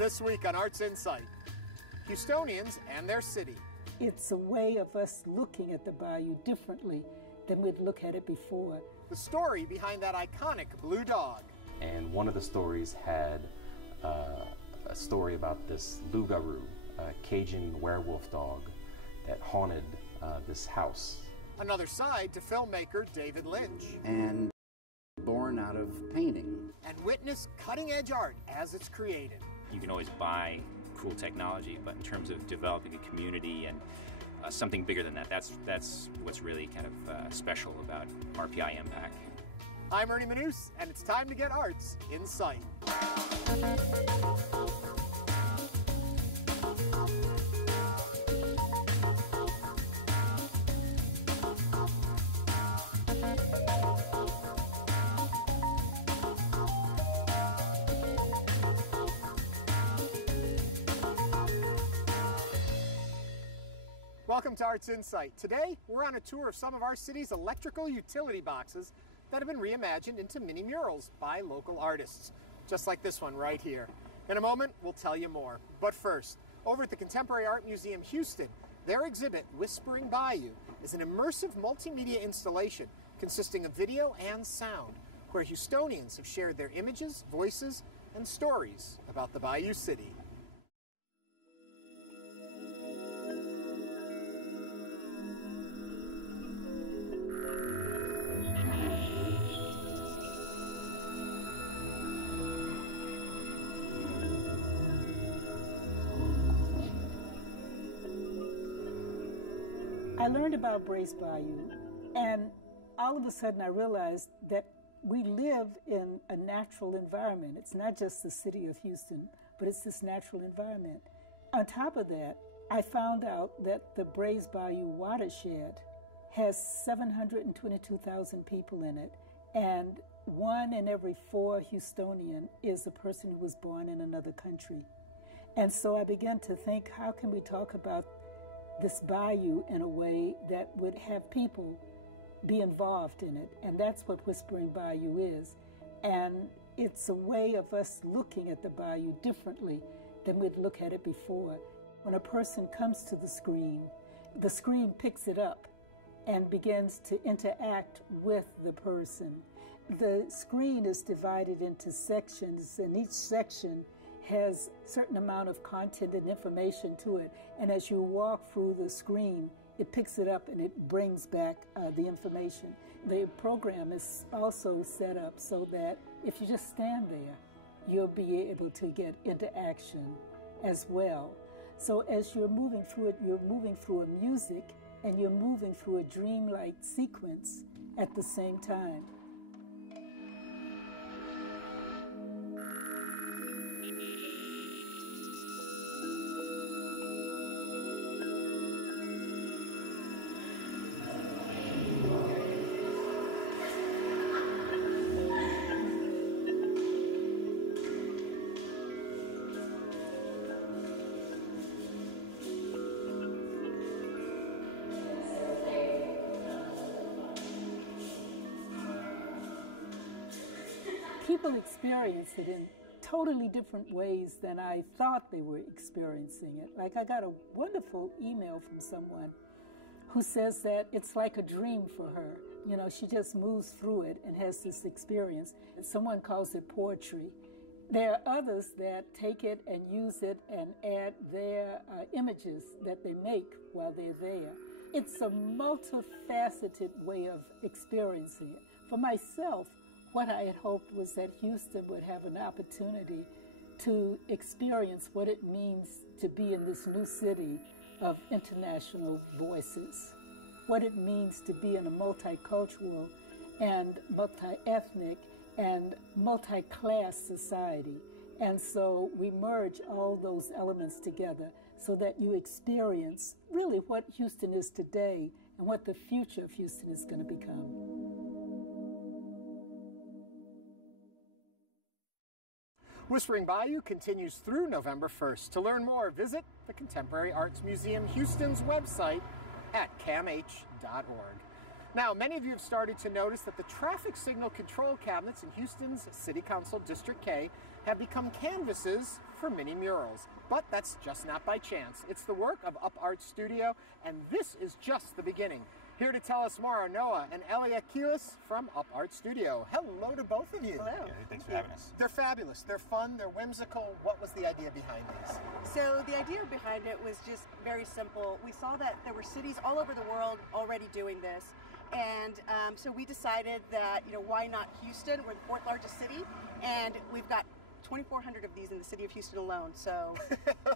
This week on Arts InSight, Houstonians and their city. It's a way of us looking at the Bayou differently than we'd look at it before. The story behind that iconic blue dog. And one of the stories had a story about this loup-garou, a Cajun werewolf dog that haunted this house. Another side to filmmaker David Lynch. And born out of painting. And witness cutting-edge art as it's created. You can always buy cool technology, but in terms of developing a community and something bigger than that, that's what's really kind of special about RPI Impact. I'm Ernie Manous, and it's time to get Arts InSight. Welcome to Arts InSight. Today, we're on a tour of some of our city's electrical utility boxes that have been reimagined into mini murals by local artists, just like this one right here. In a moment, we'll tell you more. But first, over at the Contemporary Art Museum Houston, their exhibit, Whispering Bayou, is an immersive multimedia installation consisting of video and sound, where Houstonians have shared their images, voices, and stories about the Bayou City. I learned about Brace Bayou, and all of a sudden I realized that we live in a natural environment. It's not just the city of Houston, but it's this natural environment. On top of that, I found out that the Brace Bayou watershed has 722,000 people in it, and 1 in every 4 Houstonian is a person who was born in another country. And so I began to think, how can we talk about this bayou in a way that would have people be involved in it? And that's what Whispering Bayou is. And it's a way of us looking at the bayou differently than we'd look at it before. When a person comes to the screen picks it up and begins to interact with the person. The screen is divided into sections, and each section has a certain amount of content and information to it. And as you walk through the screen, it picks it up and it brings back the information. The program is also set up so that if you just stand there, you'll be able to get interaction as well. So as you're moving through it, you're moving through a music and you're moving through a dreamlike sequence at the same time. People experience it in totally different ways than I thought they were experiencing it. Like, I got a wonderful email from someone who says that it's like a dream for her. You know, she just moves through it and has this experience. And someone calls it poetry. There are others that take it and use it and add their images that they make while they're there. It's a multifaceted way of experiencing it. For myself, what I had hoped was that Houston would have an opportunity to experience what it means to be in this new city of international voices, what it means to be in a multicultural and multi-ethnic and multi-class society. And so we merge all those elements together so that you experience really what Houston is today and what the future of Houston is going to become. Whispering Bayou continues through November 1st. To learn more, visit the Contemporary Arts Museum Houston's website at camh.org. Now, many of you have started to notice that the traffic signal control cabinets in Houston's City Council District K have become canvases for mini murals. But that's just not by chance. It's the work of Up Art Studio, and this is just the beginning. Here to tell us more are Noah and Elia Keelis from Up Art Studio. Hello to both of you. Hello. Yeah, thanks for having us. They're fabulous. They're fun. They're whimsical. What was the idea behind these? So the idea behind it was just very simple. We saw that there were cities all over the world already doing this. And so we decided that, why not Houston? We're the fourth largest city, and we've got 2,400 of these in the city of Houston alone. So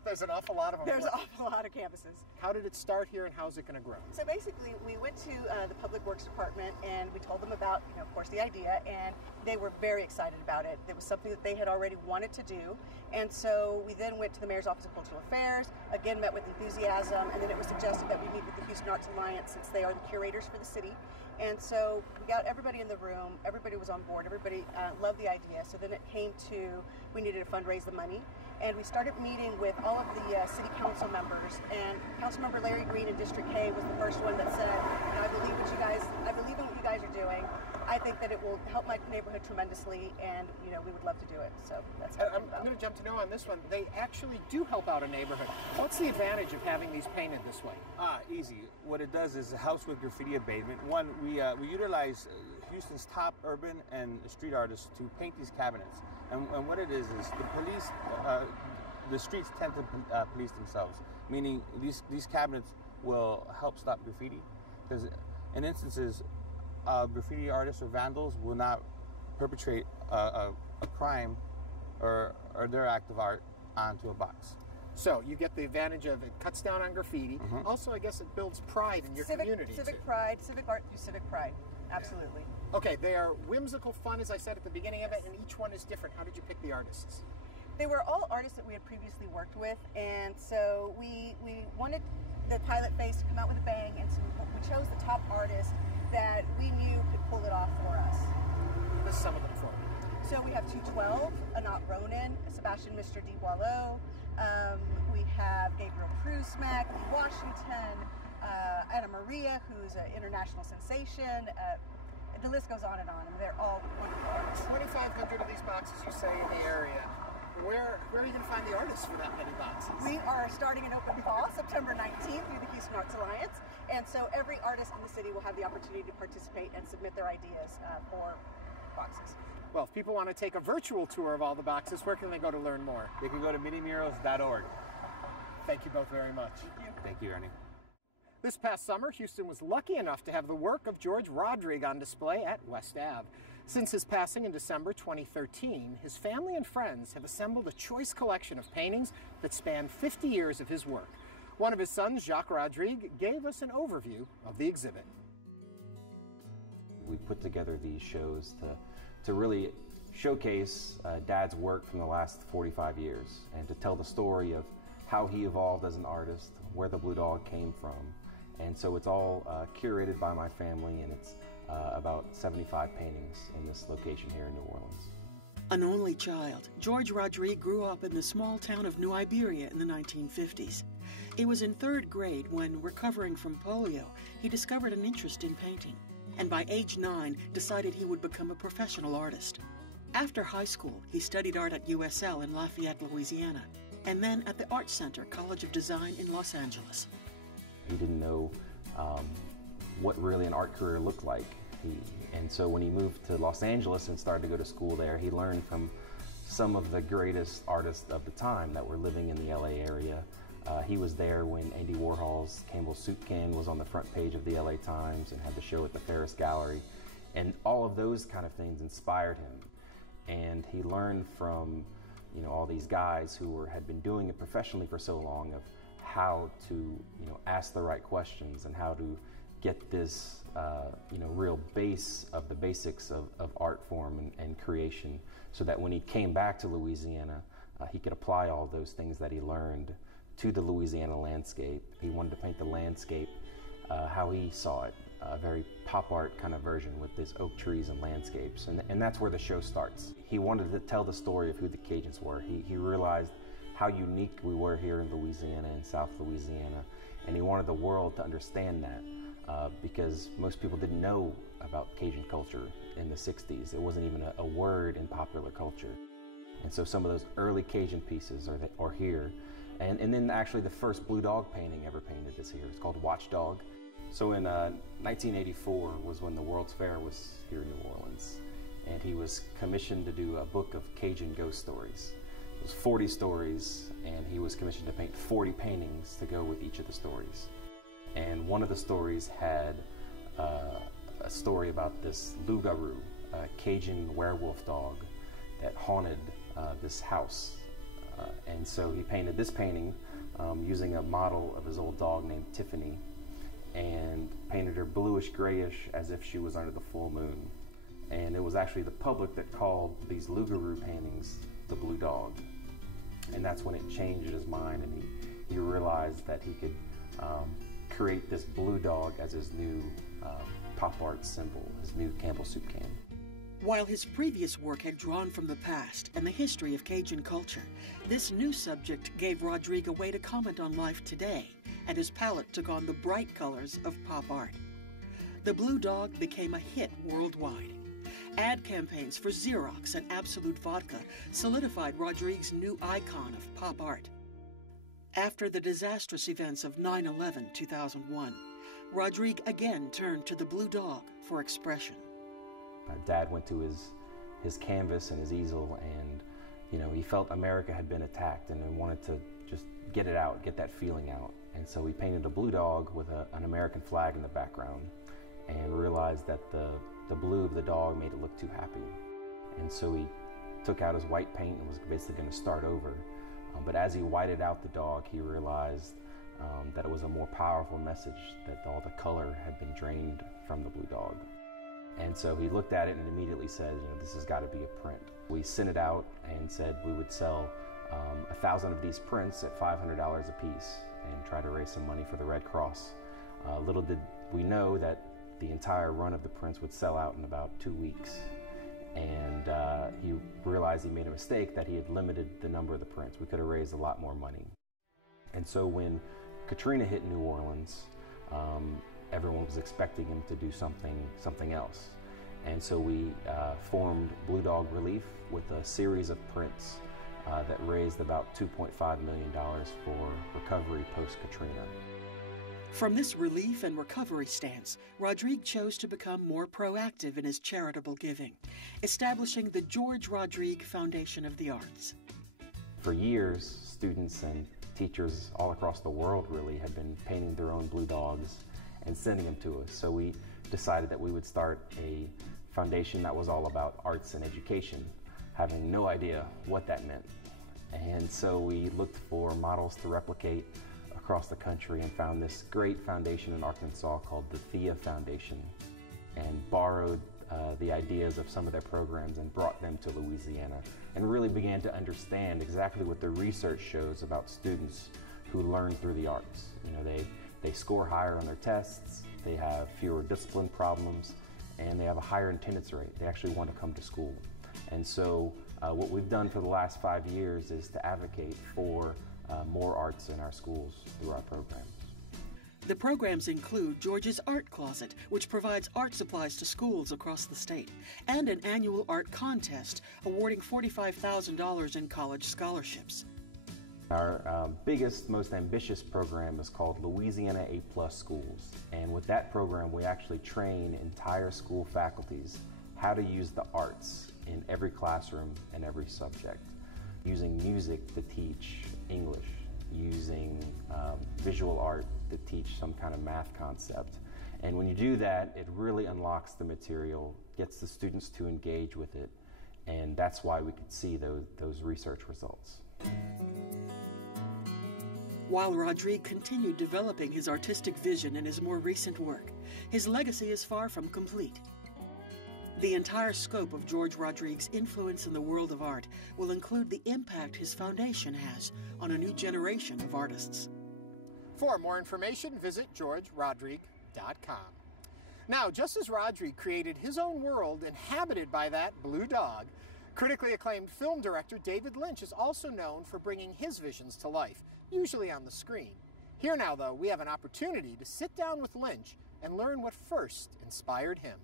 there's an awful lot of them. There's an awful lot of campuses. How did it start here, and how's it going to grow? So basically, we went to the Public Works Department, and we told them about, of course, the idea, and they were very excited about it. It was something that they had already wanted to do, and so we then went to the Mayor's Office of Cultural Affairs, again met with enthusiasm, and then it was suggested that we meet with the Houston Arts Alliance since they are the curators for the city. And so we got everybody in the room, everybody was on board, everybody loved the idea. So then it came to, we needed to fundraise the money. And we started meeting with all of the city council members. And Councilmember Larry Green in District K was the first one that said, I believe in what you guys are doing. I think that it will help my neighborhood tremendously, and we would love to do it. So that's how I'm going to jump to Noah on this one. They actually do help out a neighborhood. What's the advantage of having these painted this way? Easy. What it does is it helps with graffiti abatement. One, we utilize Houston's top urban and street artists to paint these cabinets. And what it is the police, the streets tend to police themselves, meaning these cabinets will help stop graffiti. Because in instances, graffiti artists or vandals will not perpetrate a crime or their act of art onto a box. So you get the advantage of it cuts down on graffiti. Mm-hmm. Also, I guess it builds pride in your community. Civic pride, civic art through civic pride. Absolutely. Yeah. Okay, they are whimsical fun, as I said at the beginning of it, and each one is different. How did you pick the artists? They were all artists that we had previously worked with, and so we wanted the pilot phase to come out with a bang, and so we chose the top artists that we knew could pull it off for us. List some of them for me. So we have 212, Anat Ronan, Sebastian Mr. D. Boileau, we have Gabriel Cruz-Mack, Lee Washington, Anna Maria, who's an international sensation. The list goes on and on, and they're all wonderful artists. 2,500 of these boxes, you say, in the area. Where are you going to find the artists for that many boxes? We are starting an open call September 19th through the Houston Arts Alliance, and so every artist in the city will have the opportunity to participate and submit their ideas for boxes. Well, if people want to take a virtual tour of all the boxes, where can they go to learn more? They can go to minimurals.org. Thank you both very much. Thank you, Ernie. This past summer, Houston was lucky enough to have the work of George Rodrigue on display at West Ave. Since his passing in December 2013, his family and friends have assembled a choice collection of paintings that span 50 years of his work. One of his sons, Jacques Rodrigue, gave us an overview of the exhibit. We put together these shows to really showcase Dad's work from the last 45 years and to tell the story of how he evolved as an artist, where the Blue Dog came from. And so it's all curated by my family, and it's about 75 paintings in this location here in New Orleans. An only child, George Rodrigue grew up in the small town of New Iberia in the 1950s. He was in third grade when, recovering from polio, he discovered an interest in painting, and by age 9 decided he would become a professional artist. After high school, he studied art at USL in Lafayette, Louisiana, and then at the Art Center College of Design in Los Angeles. He didn't know what really an art career looked like. And so when he moved to Los Angeles and started to go to school there, he learned from some of the greatest artists of the time that were living in the LA area. He was there when Andy Warhol's Campbell Soup Can was on the front page of the LA Times and had the show at the Ferris Gallery. And all of those kind of things inspired him. And he learned from all these guys who had been doing it professionally for so long of how to ask the right questions and how to get this real base of the basics of art form and creation, so that when he came back to Louisiana, he could apply all those things that he learned to the Louisiana landscape. He wanted to paint the landscape how he saw it, a very pop art kind of version with these oak trees and landscapes, and that's where the show starts. He wanted to tell the story of who the Cajuns were. He realized how unique we were here in Louisiana and South Louisiana, and he wanted the world to understand that. Because most people didn't know about Cajun culture in the 60s. It wasn't even a word in popular culture. And so some of those early Cajun pieces are here. And then actually the first blue dog painting ever painted is here. It's called Watchdog. So in 1984 was when the World's Fair was here in New Orleans. And he was commissioned to do a book of Cajun ghost stories. It was 40 stories, and he was commissioned to paint 40 paintings to go with each of the stories. And one of the stories had a story about this loup-garou, a Cajun werewolf dog that haunted this house. And so he painted this painting using a model of his old dog named Tiffany, and painted her bluish grayish as if she was under the full moon. And it was actually the public that called these loup-garou paintings the Blue Dog. And that's when it changed his mind, and he realized that he could create this blue dog as his new pop art symbol, his new Campbell soup can. While his previous work had drawn from the past and the history of Cajun culture, this new subject gave Rodrigue a way to comment on life today, and his palette took on the bright colors of pop art. The Blue Dog became a hit worldwide. Ad campaigns for Xerox and Absolute Vodka solidified Rodrigue's new icon of pop art. After the disastrous events of 9/11/2001, Rodrigue again turned to the Blue Dog for expression. My dad went to his canvas and his easel, and he felt America had been attacked, and he wanted to just get it out, get that feeling out. And so he painted a blue dog with an American flag in the background, and realized that the blue of the dog made it look too happy. And so he took out his white paint and was basically going to start over. But as he whited out the dog, he realized that it was a more powerful message, that all the color had been drained from the blue dog. And so he looked at it and immediately said, this has got to be a print. We sent it out and said we would sell 1,000 of these prints at $500 a piece and try to raise some money for the Red Cross. Little did we know that the entire run of the prints would sell out in about 2 weeks. And he realized he made a mistake, that he had limited the number of the prints. We could have raised a lot more money. And so when Katrina hit New Orleans, everyone was expecting him to do something else. And so we formed Blue Dog Relief with a series of prints that raised about $2.5 million for recovery post-Katrina. From this relief and recovery stance, Rodrigue chose to become more proactive in his charitable giving, establishing the George Rodrigue Foundation of the Arts. For years, students and teachers all across the world really had been painting their own blue dogs and sending them to us. So we decided that we would start a foundation that was all about arts and education, having no idea what that meant. And so we looked for models to replicate across the country and found this great foundation in Arkansas called the Thea Foundation, and borrowed the ideas of some of their programs and brought them to Louisiana, and really began to understand exactly what the research shows about students who learn through the arts. They score higher on their tests, they have fewer discipline problems, and they have a higher attendance rate. They actually want to come to school. And so what we've done for the last 5 years is to advocate for more arts in our schools through our programs. The programs include George's Art Closet, which provides art supplies to schools across the state, and an annual art contest awarding $45,000 in college scholarships. Our biggest, most ambitious program is called Louisiana A+ Schools. And with that program, we actually train entire school faculties how to use the arts in every classroom and every subject, using music to teach English, using visual art to teach some kind of math concept. And when you do that, it really unlocks the material, gets the students to engage with it, and that's why we could see those research results. While Rodrigue continued developing his artistic vision in his more recent work, his legacy is far from complete. The entire scope of George Rodrigue's influence in the world of art will include the impact his foundation has on a new generation of artists. For more information, visit georgerodrigue.com. Now, just as Rodrigue created his own world inhabited by that blue dog, critically acclaimed film director David Lynch is also known for bringing his visions to life, usually on the screen. Here now, though, we have an opportunity to sit down with Lynch and learn what first inspired him.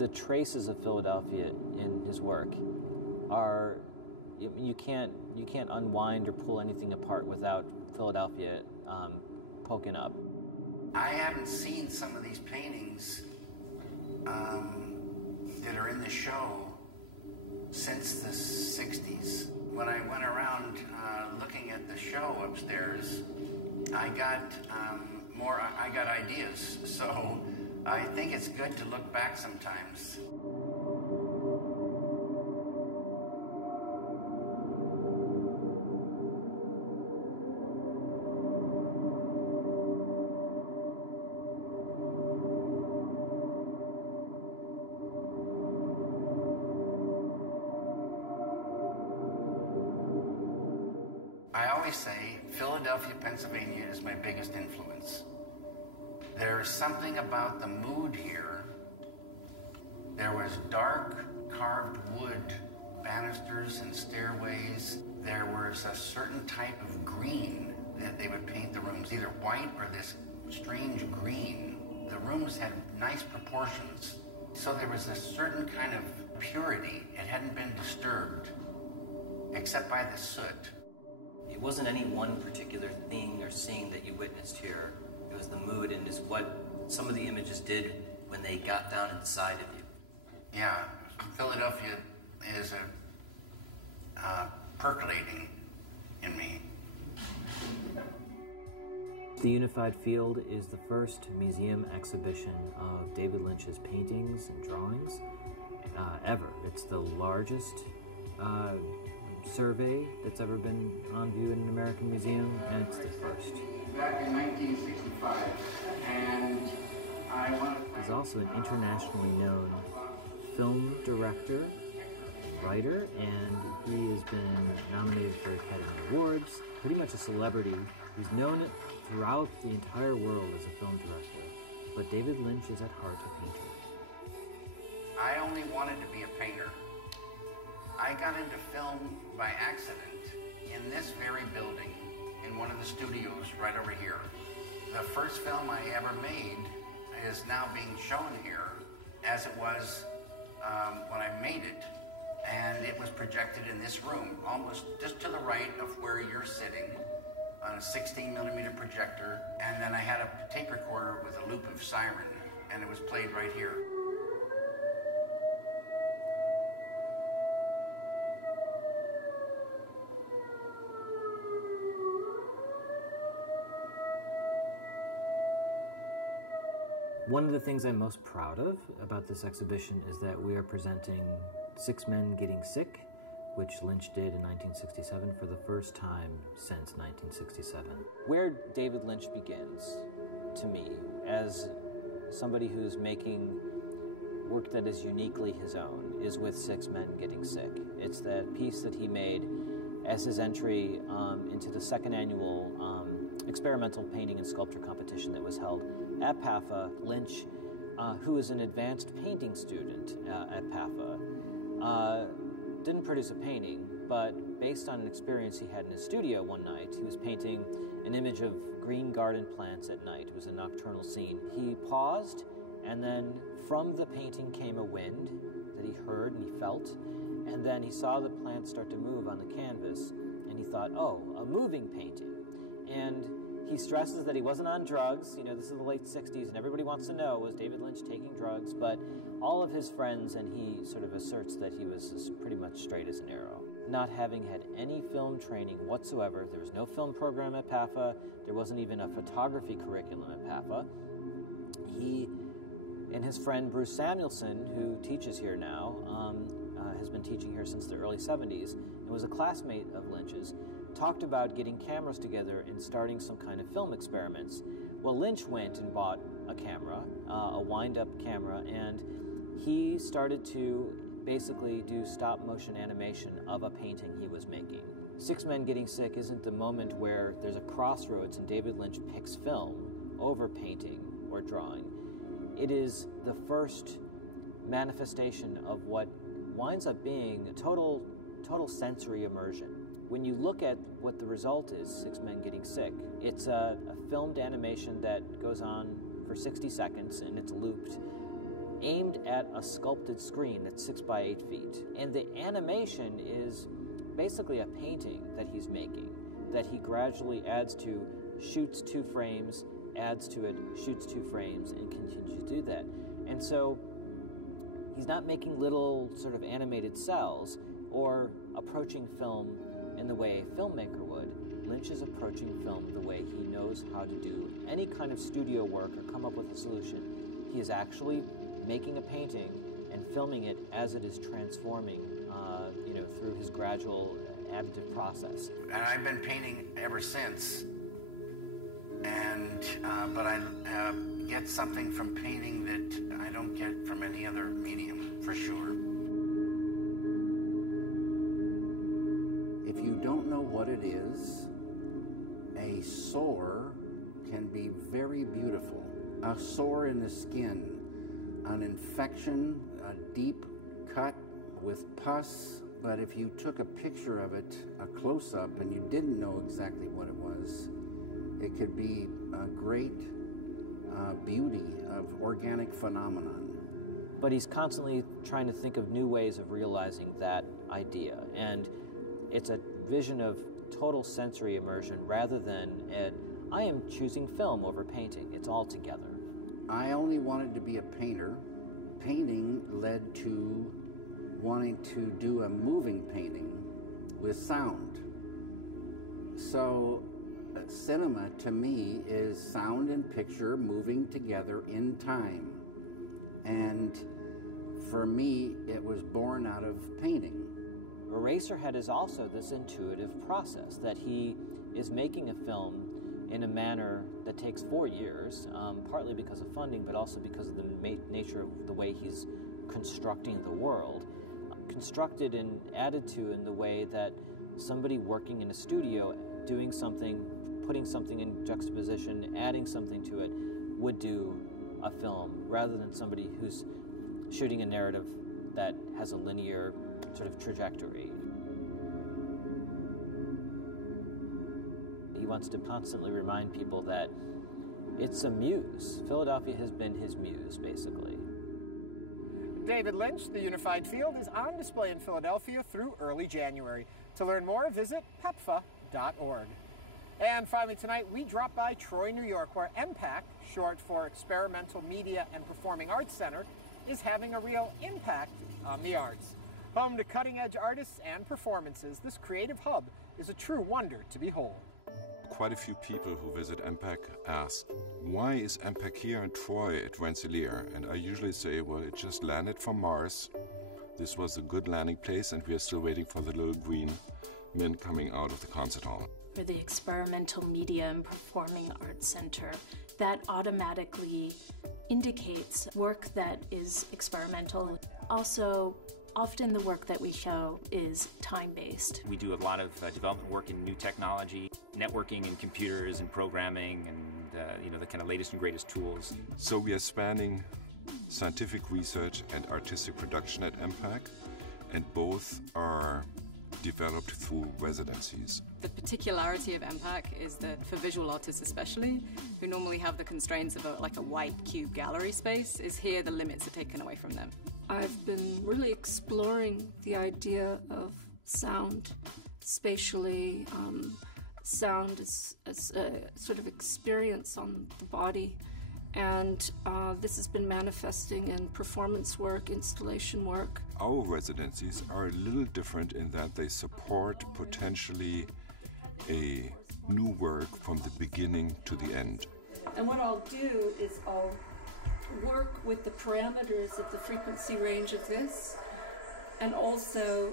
the traces of Philadelphia in his work are, you can't unwind or pull anything apart without Philadelphia poking up. I haven't seen some of these paintings that are in the show since the 60s. When I went around looking at the show upstairs, I got ideas. So I think it's good to look back sometimes. I always say Philadelphia, Pennsylvania is my biggest influence. There's something about the mood here. There was dark carved wood, banisters and stairways. There was a certain type of green that they would paint the rooms, either white or this strange green. The rooms had nice proportions. So there was a certain kind of purity. It hadn't been disturbed, except by the soot. It wasn't any one particular thing or scene that you witnessed here. It was the mood and is what some of the images did when they got down inside of you. Yeah, Philadelphia is percolating in me. The Unified Field is the first museum exhibition of David Lynch's paintings and drawings ever. It's the largest survey that's ever been on view in an American museum, and it's the first. Back in 1965, and I want to... He's also an internationally known film director, writer, and he has been nominated for Academy Awards, pretty much a celebrity. He's known throughout the entire world as a film director, but David Lynch is at heart a painter. I only wanted to be a painter. I got into film by accident in this very building, in one of the studios right over here. The first film I ever made is now being shown here as it was when I made it. And it was projected in this room, almost just to the right of where you're sitting, on a 16mm projector. And then I had a tape recorder with a loop of Siren, and it was played right here. One of the things I'm most proud of about this exhibition is that we are presenting Six Men Getting Sick, which Lynch did in 1967 for the first time since 1967. Where David Lynch begins, to me, as somebody who's making work that is uniquely his own, is with Six Men Getting Sick. It's that piece that he made as his entry into the second annual experimental painting and sculpture competition that was held at PAFA. Lynch, who is an advanced painting student at PAFA, didn't produce a painting, but based on an experience he had in his studio one night, he was painting an image of green garden plants at night. It was a nocturnal scene. He paused, and then from the painting came a wind that he heard and he felt, and then he saw the plants start to move on the canvas, and he thought, oh, a moving painting. And he stresses that he wasn't on drugs. You know, this is the late 60s, and everybody wants to know, was David Lynch taking drugs? But all of his friends, and he sort of asserts that he was pretty much straight as an arrow. Not having had any film training whatsoever, there was no film program at PAFA, there wasn't even a photography curriculum at PAFA. He and his friend Bruce Samuelson, who teaches here now, has been teaching here since the early 70s, and was a classmate of Lynch's, talked about getting cameras together and starting some kind of film experiments. Well, Lynch went and bought a camera, a wind-up camera, and he started to basically do stop-motion animation of a painting he was making. Six Men Getting Sick isn't the moment where there's a crossroads and David Lynch picks film over painting or drawing. It is the first manifestation of what winds up being a total sensory immersion. When you look at what the result is, Six Men Getting Sick, it's a filmed animation that goes on for 60 seconds and it's looped aimed at a sculpted screen that's 6 by 8 feet. And the animation is basically a painting that he's making, that he gradually adds to, shoots 2 frames, adds to it, shoots 2 frames, and continues to do that. And so he's not making little sort of animated cells or approaching film in the way a filmmaker would. Lynch is approaching film the way he knows how to do any kind of studio work or come up with a solution. He is actually making a painting and filming it as it is transforming, through his gradual additive process. And I've been painting ever since. And but I get something from painting that I don't get from any other medium, for sure. If you don't know what it is, a sore can be very beautiful. A sore in the skin, an infection, a deep cut with pus, but if you took a picture of it, a close-up, and you didn't know exactly what it was, it could be a great beauty of organic phenomenon. But he's constantly trying to think of new ways of realizing that idea. And it's a vision of total sensory immersion rather than I am choosing film over painting. It's all together. I only wanted to be a painter. Painting led to wanting to do a moving painting with sound. So cinema to me is sound and picture moving together in time. And for me, it was born out of painting. Eraserhead is also this intuitive process that he is making a film in a manner that takes 4 years, partly because of funding, but also because of the nature of the way he's constructing the world. Constructed and added to in the way that somebody working in a studio, doing something, putting something in juxtaposition, adding something to it, would do a film, rather than somebody who's shooting a narrative that has a linear sort of trajectory. He wants to constantly remind people that it's a muse. Philadelphia has been his muse, basically. David Lynch, The Unified Field, is on display in Philadelphia through early January. To learn more, visit pepfa.org. And finally tonight, we drop by Troy, New York, where MPAC, short for Experimental Media and Performing Arts Center, is having a real impact on the arts. Home to cutting-edge artists and performances, this creative hub is a true wonder to behold. Quite a few people who visit MPAC ask, why is MPAC here in Troy at Rensselaer? And I usually say, well, it just landed from Mars. This was a good landing place, and we are still waiting for the little green men coming out of the concert hall. For the Experimental Media and Performing Arts Center, that automatically indicates work that is experimental. Also, often the work that we show is time-based. We do a lot of development work in new technology, networking and computers and programming and the kind of latest and greatest tools. So we are spanning scientific research and artistic production at MPAC, and both are developed through residencies. The particularity of MPAC is that for visual artists especially, who normally have the constraints of a white cube gallery space, is here the limits are taken away from them. I've been really exploring the idea of sound spatially, sound as a sort of experience on the body, and this has been manifesting in performance work, installation work. Our residencies are a little different in that they support potentially a new work from the beginning to the end. And what I'll do is I'll work with the parameters of the frequency range of this, and also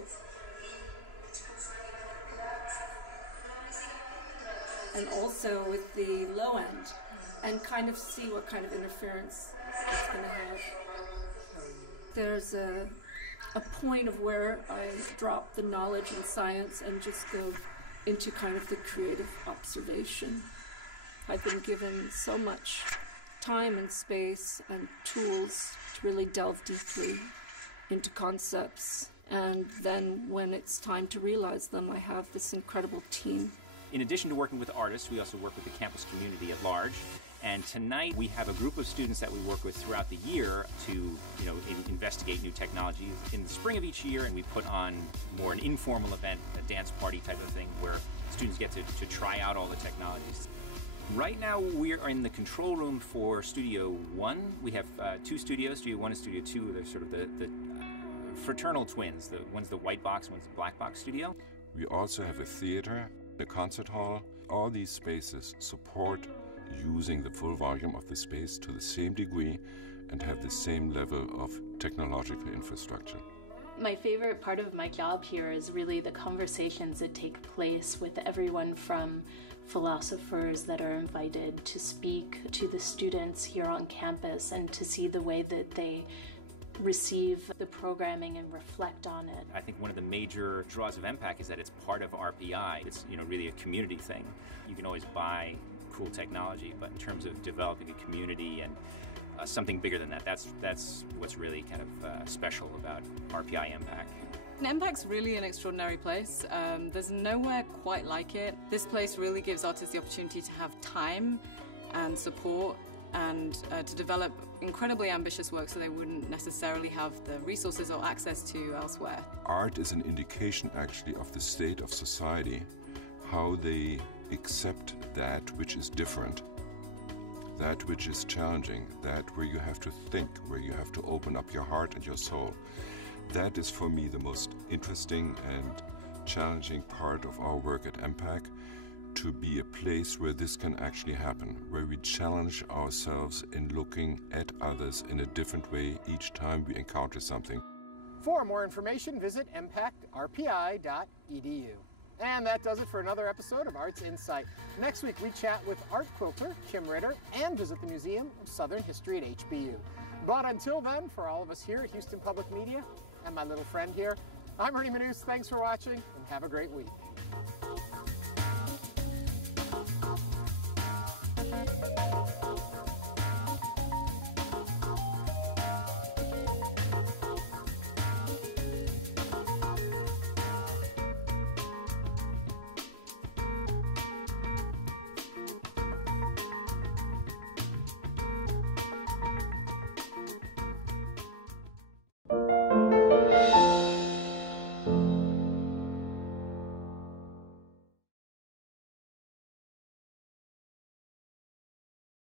with the low end, and kind of see what kind of interference it's going to have. There's a point of where I drop the knowledge and science and just go into kind of the creative observation. I've been given so much time and space and tools to really delve deeply into concepts, and then when it's time to realize them, I have this incredible team In addition to working with artists, we also work with the campus community at large. And tonight we have a group of students that we work with throughout the year to, investigate new technologies. In the spring of each year, and we put on more an informal event, a dance party type of thing, where students get to try out all the technologies. Right now we are in the control room for Studio 1. We have two studios, Studio 1 and Studio 2. They're sort of the fraternal twins. One's the white box, one's the black box studio. We also have a theater, a concert hall. All these spaces support using the full volume of the space to the same degree and have the same level of technological infrastructure. My favorite part of my job here is really the conversations that take place with everyone from philosophers that are invited to speak to the students here on campus, and to see the way that they receive the programming and reflect on it. I think one of the major draws of MPAC is that it's part of RPI. It's really a community thing. You can always buy cool technology, but in terms of developing a community and something bigger than that, that's what's really kind of special about RPI MPAC. MPAC's really an extraordinary place. There's nowhere quite like it. This place really gives artists the opportunity to have time and support and to develop incredibly ambitious work so they wouldn't necessarily have the resources or access to elsewhere. Art is an indication actually of the state of society, how they accept that which is different, that which is challenging, that where you have to think, where you have to open up your heart and your soul. That is for me the most interesting and challenging part of our work at MPAC, to be a place where this can actually happen, where we challenge ourselves in looking at others in a different way each time we encounter something. For more information, visit impactrpi.edu. And that does it for another episode of Arts Insight. Next week, we chat with art quilter Kim Ritter and visit the Museum of Southern History at HBU. But until then, for all of us here at Houston Public Media and my little friend here, I'm Ernie Manous. Thanks for watching, and have a great week.